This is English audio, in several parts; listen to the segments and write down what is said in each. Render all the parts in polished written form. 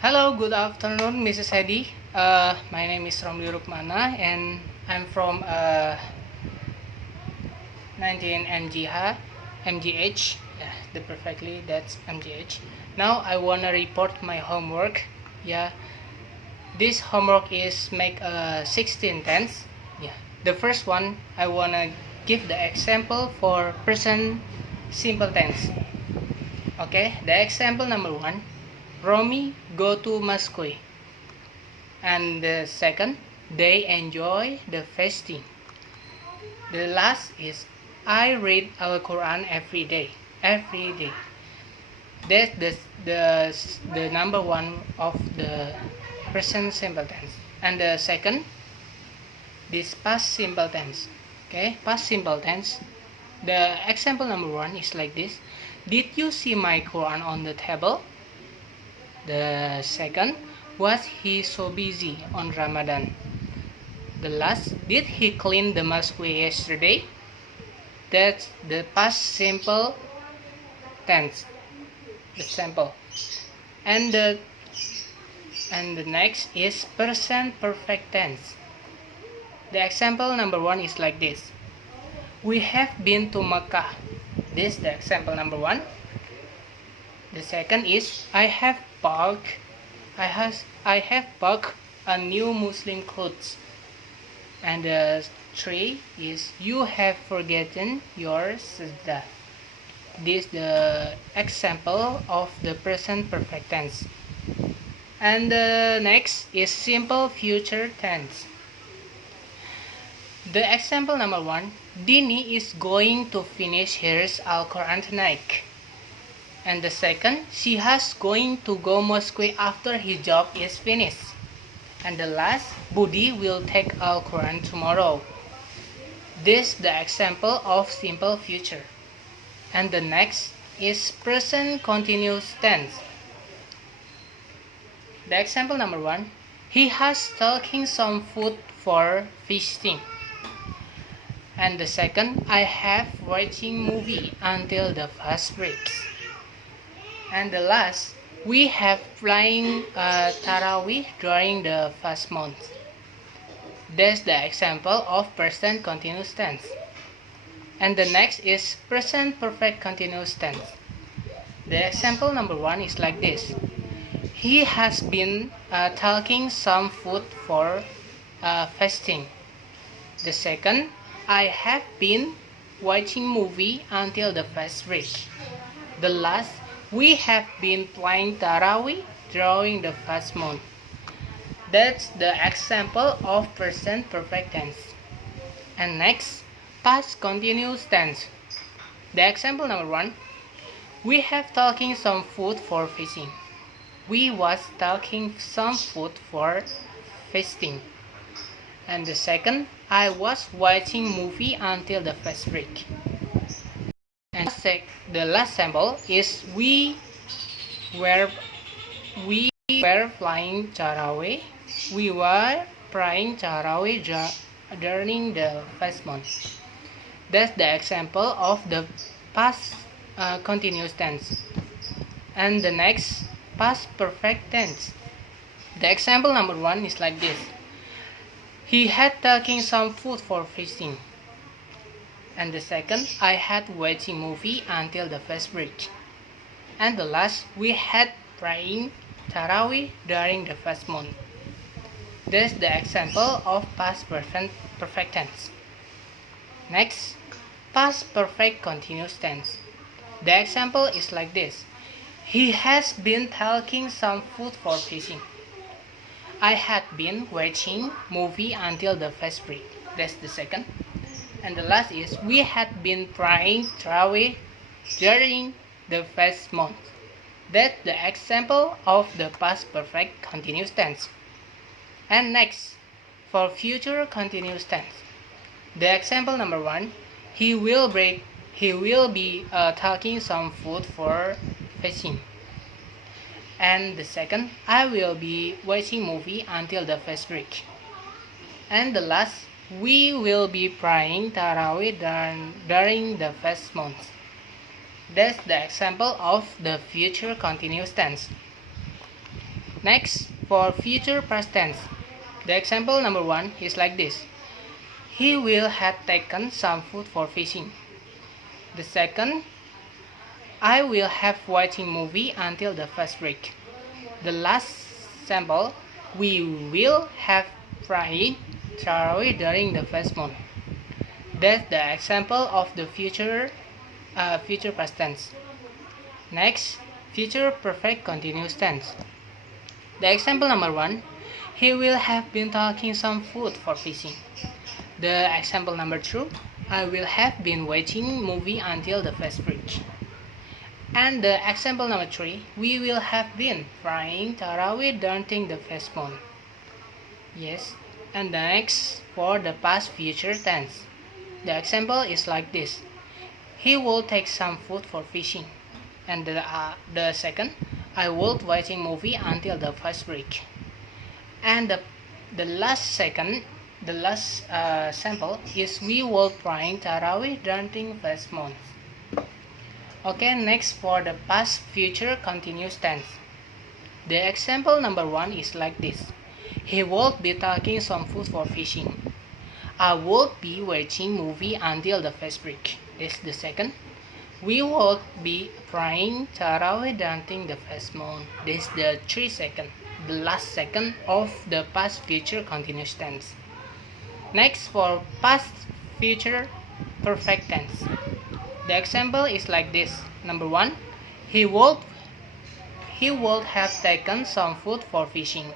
Hello, good afternoon, Mrs. Hedi. My name is Romli Rukmana and I'm from 19 MGH. Yeah, perfectly, that's MGH. Now I wanna report my homework. Yeah, this homework is make 16 tense. Yeah, the first one I wanna give the example for present simple tense. Okay, the example number one, Romy go to Moscow. And the second, they enjoy the fasting. The last is I read our Quran every day. Every day. That's the number one of the present simple tense. And the second, this past simple tense. Okay, past simple tense. The example number one is like this. Did you see my Quran on the table? The second, was he so busy on Ramadan? The last, did he clean the mosque yesterday? That's the past simple tense. The simple. And the next is present perfect tense. The example number one is like this. We have been to Mecca. This is the example number one. The second is I have bought a new Muslim clothes. And the three is you have forgotten your sajda. This is the example of the present perfect tense. And the next is simple future tense. The example number one, Dini is going to finish hers Al-Quran tonight. And the second, she has going to go Moscow after his job is finished. And the last, Budi will take Al-Quran tomorrow. This is the example of simple future. And the next is present continuous tense. The example number one, he has taken some food for feasting. And the second, I have watching movie until the fast breaks. And the last, we have flying Tarawih during the fast month. That's the example of present continuous tense. And the next is present perfect continuous tense. The example number one is like this. He has been taking some food for fasting. The second, I have been watching movie until the fast break. The last, we have been playing Tarawih during the fast month. That's the example of present perfect tense. And next, past continuous tense. The example number one, we have taken some food for fishing. We was taking some food for fasting. And the second, I was watching movie until the fast break. And the last sample is we were flying Tarawih. We were praying Tarawih during the fast month. That's the example of the past continuous tense. And the next, past perfect tense. The example number one is like this. He had taken some food for fishing. And the second, I had watching movie until the fast break. And the last, we had praying Tarawih during the fast month. That's the example of past perfect tense. Next, past perfect continuous tense. The example is like this. He has been taking some food for fishing. I had been watching movie until the fast break. That's the second. And the last is we had been praying Tarawih during the fast month. That's the example of the past perfect continuous tense. And next, for future continuous tense. The example number one, he will be taking some food for fishing. And the second, I will be watching movie until the fast break. And the last, we will be praying Tarawih during the fast month. That's the example of the future continuous tense. Next, for future past tense, the example number 1 is like this. He will have taken some food for fishing. The second, I will have watching movie until the first break. The last sample, we will have praying Tarawih during the first month. That's the example of the future past tense. Next, future perfect continuous tense. The example number 1, he will have been taking some food for fishing. The example number 2, I will have been watching movie until the first break. And the example number 3, we will have been praying Tarawih during the first month. Yes. And next, for the past future tense, the example is like this. He will take some food for fishing. And the second, I will watching movie until the first break. And the last sample is we will praying Tarawih during first month. Okay, next for the past future continuous tense. The example number 1 is like this. He would be taking some food for fishing. I would be watching movie until the first break. This is the second. We would be praying Tarawih during the first month. This is the 3 second, the last second of the past future continuous tense. Next, for past future perfect tense. The example is like this. Number 1, he would have taken some food for fishing.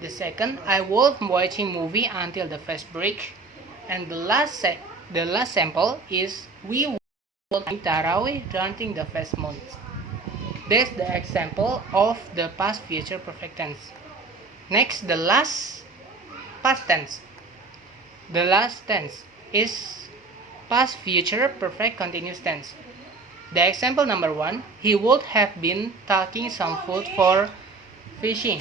The second, I was watching movie until the first break. And the last sample is we will be Tarawih during the first month. That's the example of the past future perfect tense. Next, the last past tense. The last tense is past future perfect continuous tense. The example number 1, he would have been taking some food for fishing.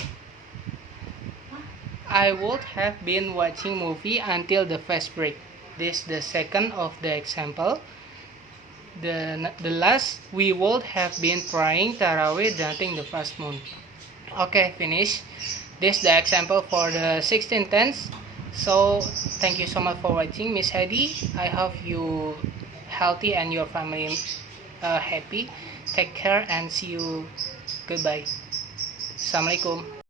I would have been watching movie until the first break. This is the second of the example. The last, we would have been praying Tarawih during the first month. Okay, finish. This is the example for the 16th tense. So, thank you so much for watching, Miss Heidi. I hope you healthy and your family happy. Take care and see you. Goodbye. Assalamualaikum.